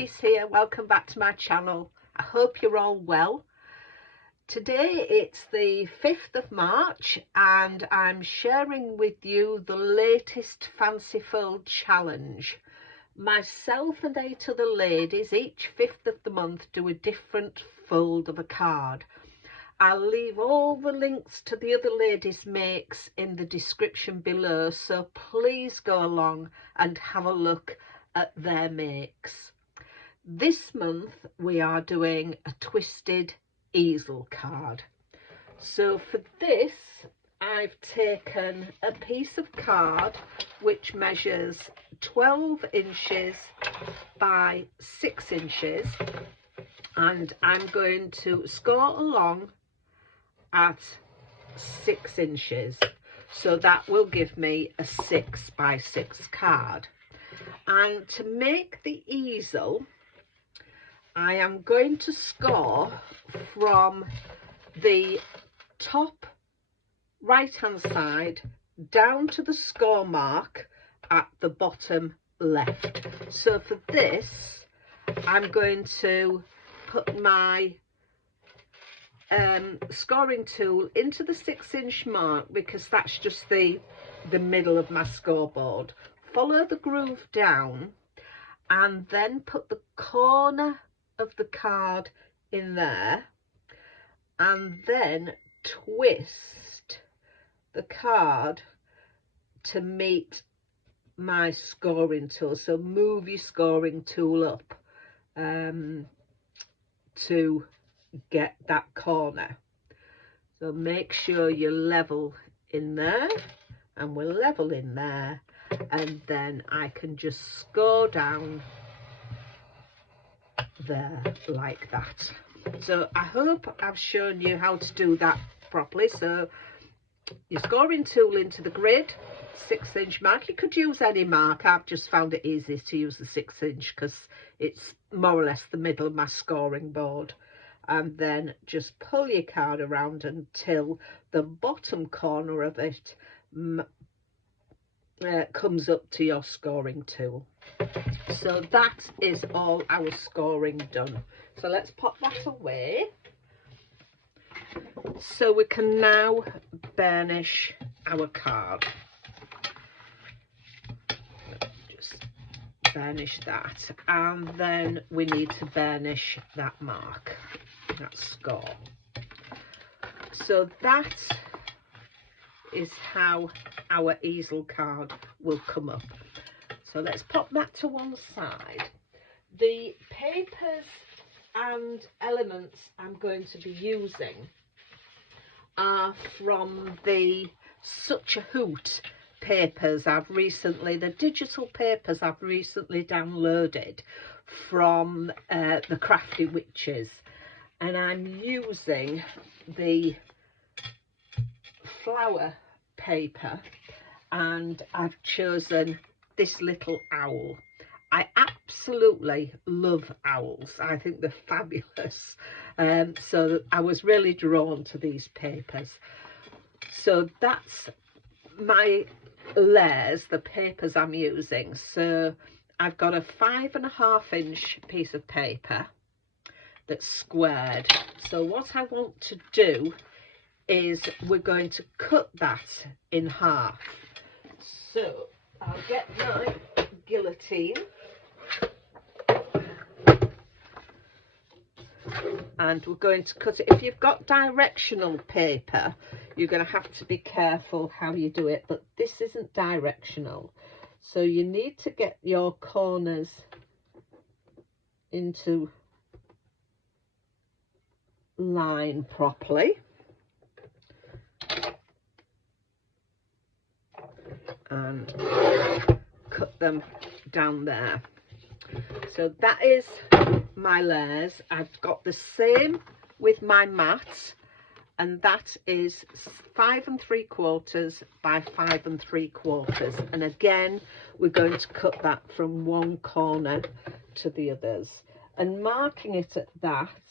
Denise here. Welcome back to my channel. I hope you're all well. Today it's the 5th of March and I'm sharing with you the latest Fancy Fold challenge. Myself and 8 other ladies each 5th of the month do a different fold of a card. I'll leave all the links to the other ladies' makes in the description below, so please go along and have a look at their makes. This month we are doing a twisted easel card. So for this I've taken a piece of card which measures 12 inches by 6 inches and I'm going to score along at 6 inches, so that will give me a 6 by 6 card. And to make the easel I am going to score from the top right hand side down to the score mark at the bottom left. So for this I'm going to put my scoring tool into the 6-inch mark because that's just the middle of my scoreboard. Follow the groove down and then put the corner of the card in there and then twist the card to meet my scoring tool. So move your scoring tool up to get that corner. So make sure you're level in there, and we're level in there, and then I can just score down there like that. So I hope I've shown you how to do that properly. So your scoring tool into the grid, 6-inch mark. You could use any mark. I've just found it easiest to use the 6-inch because it's more or less the middle of my scoring board. And then just pull your card around until the bottom corner of it comes up to your scoring tool. So that is all our scoring done. So let's pop that away. So we can now burnish our card. Just burnish that, and then we need to burnish that mark, that score. So that is how our easel card will come up. So let's pop that to one side. The papers and elements I'm going to be using are from the Such a Hoot papers the digital papers I've recently downloaded from the Crafty Witches, and I'm using the flower paper and I've chosen this little owl. I absolutely love owls. I think they're fabulous. So I was really drawn to these papers. So that's my layers, the papers I'm using. So I've got a 5.5-inch piece of paper that's squared. So what I want to do is we're going to cut that in half. So I'll get my guillotine and we're going to cut it. If you've got directional paper, you're going to have to be careful how you do it, but this isn't directional. So you need to get your corners into line properly. And cut them down there. So that is my layers. I've got the same with my mat, and that is 5 3/4 by 5 3/4, and again we're going to cut that from one corner to the others, and marking it at that,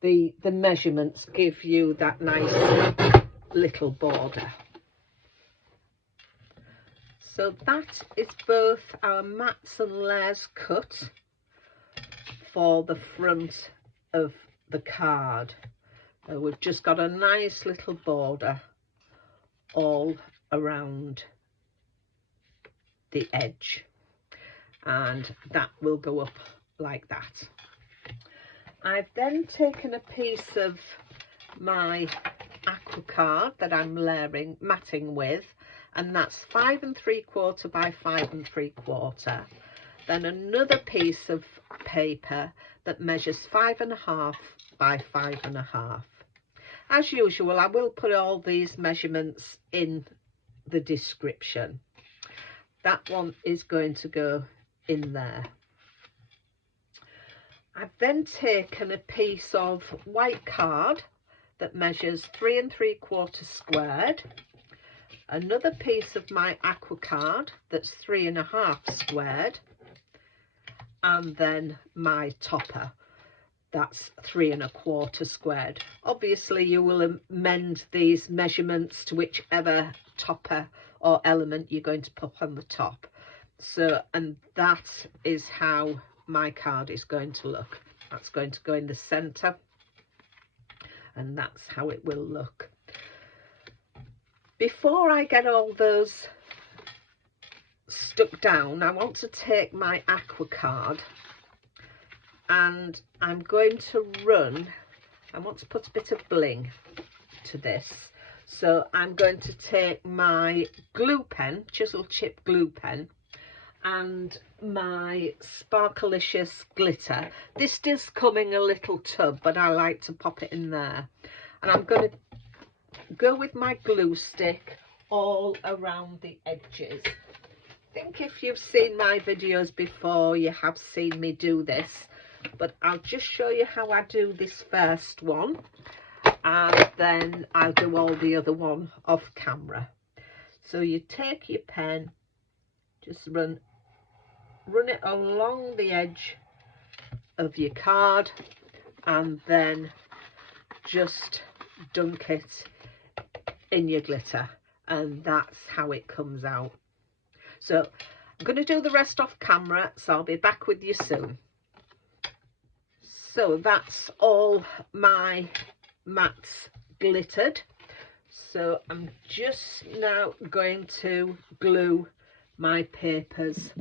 the measurements give you that nice little border. So that is both our mats and layers cut. for the front of the card. We've just got a nice little border all around the edge, and that will go up like that. I've then taken a piece of my aqua card that I'm matting with, and that's 5 3/4 by 5 3/4. Then another piece of paper that measures 5 1/2 by 5 1/2. As usual, I will put all these measurements in the description. That one is going to go in there. I've then taken a piece of white card that measures 3 3/4 squared, another piece of my aqua card that's 3 1/2 squared, and then my topper that's 3 1/4 squared. Obviously you will amend these measurements to whichever topper or element you're going to put on the top. So, and that is how my card is going to look. That's going to go in the center, and that's how it will look. Before I get all those stuck down, I want to take my aqua card and I'm going to I want to put a bit of bling to this. So I'm going to take my glue pen, chisel chip glue pen, and my Sparkalicious glitter. This does come in a little tub, but I like to pop it in there. And I'm going to go with my glue stick all around the edges. I think if you've seen my videos before, you have seen me do this, but I'll just show you how I do this first one, and then I'll do all the other one off camera. So you take your pen, just run it along the edge of your card, and then just dunk it in your glitter, and that's how it comes out. So I'm going to do the rest off camera, so I'll be back with you soon. So that's all my mats glittered. So I'm just now going to glue my papers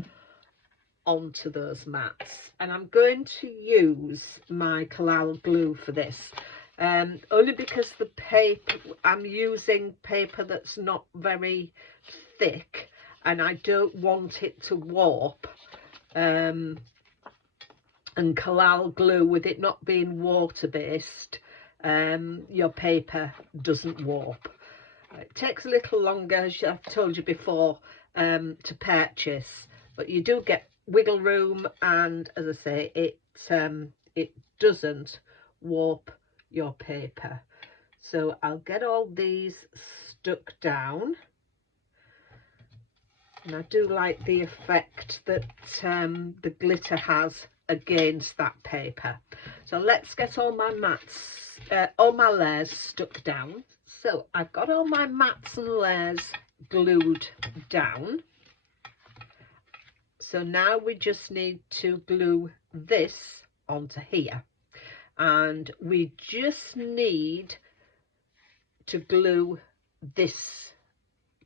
onto those mats, and I'm going to use my collal glue for this, only because the paper, I'm using paper that's not very thick, and I don't want it to warp, and collal glue, with it not being water based, your paper doesn't warp. It takes a little longer, as I've told you before, to purchase, but you do get wiggle room, and as I say, it doesn't warp your paper. So I'll get all these stuck down, and I do like the effect that the glitter has against that paper. So let's get all my mats, all my layers stuck down. So I've got all my mats and layers glued down. So now we just need to glue this onto here, and we just need to glue this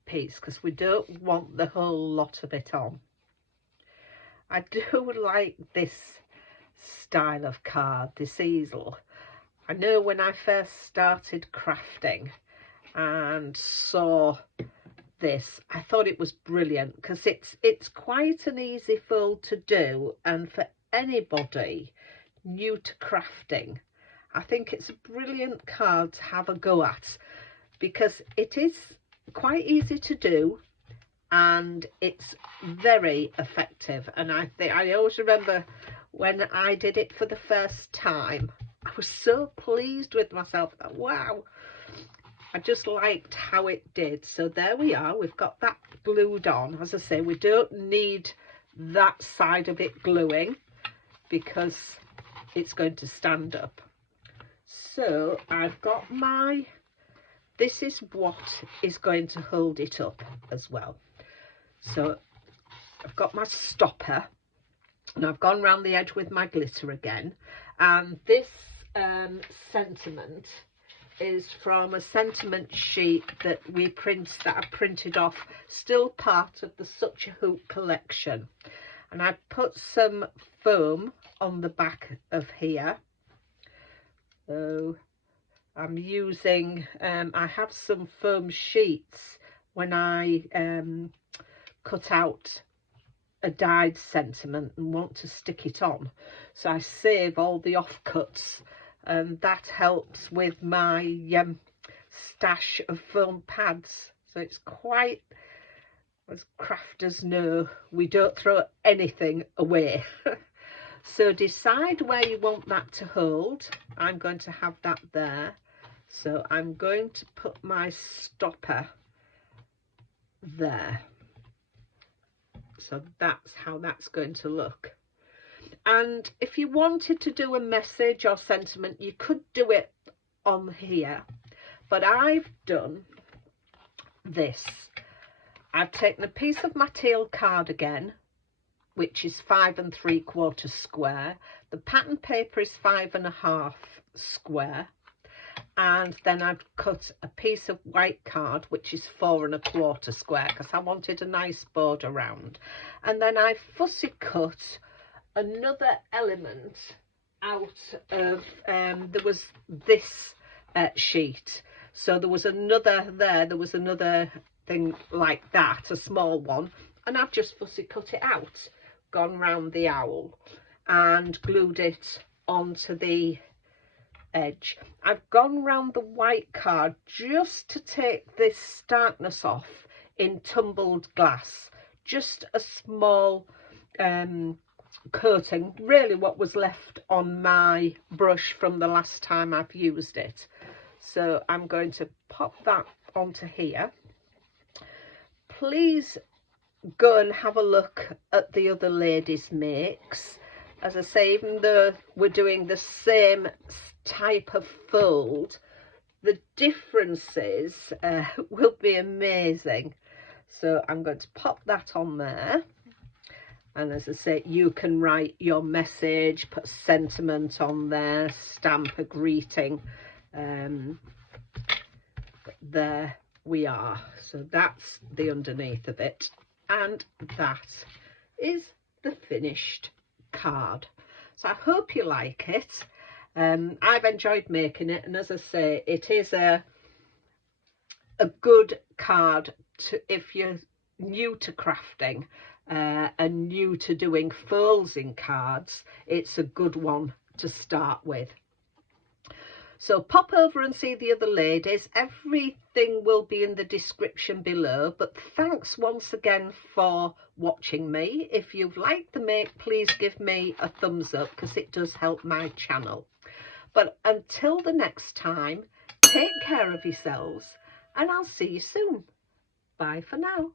piece because we don't want the whole lot of it on. I do like this style of card, this easel. I know when I first started crafting and saw this, I thought it was brilliant because it's quite an easy fold to do, and for anybody new to crafting, I think it's a brilliant card to have a go at because it is quite easy to do and it's very effective. And I always remember when I did it for the first time, I was so pleased with myself. Wow, I just liked how it did. So there we are, we've got that glued on. As I say, we don't need that side of it gluing because it's going to stand up. So I've got this is what is going to hold it up as well. So I've got my stopper, And I've gone round the edge with my glitter again, and this sentiment is from a sentiment sheet that I printed off, still part of the Such a Hoot collection. And I put some foam on the back of here. So I'm using, I have some foam sheets when I cut out a dyed sentiment and want to stick it on, so I save all the offcuts, and that helps with my stash of foam pads. So it's quite, as crafters know, we don't throw anything away. So decide where you want that to hold. I'm going to have that there, so I'm going to put my stopper there. So that's how that's going to look. And if you wanted to do a message or sentiment, you could do it on here, but I've done this. I've taken a piece of my teal card again, which is 5 3/4 square. The pattern paper is 5 1/2 square. And then I've cut a piece of white card, which is 4 1/4 square, because I wanted a nice border round. And then I fussy cut another element out of, there was this sheet. So there was another there, there was another thing like that, a small one. And I've just fussy cut it out, gone round the owl and glued it onto the edge. I've gone round the white card just to take this starkness off in tumbled glass, just a small coating, really what was left on my brush from the last time I've used it. So I'm going to pop that onto here. Please go and have a look at the other ladies' makes. As I say, even though we're doing the same type of fold, the differences will be amazing. So I'm going to pop that on there, and as I say, you can write your message, put a sentiment on there, stamp a greeting. There we are. So that's the underneath of it, and that is the finished card. So I hope you like it. I've enjoyed making it, and as I say, it is a good card to, if you're new to crafting and new to doing folds in cards, it's a good one to start with. So pop over and see the other ladies. Everything will be in the description below, but thanks once again for watching me. If you've liked the make, please give me a thumbs up, because it does help my channel. But until the next time, take care of yourselves, and I'll see you soon. Bye for now.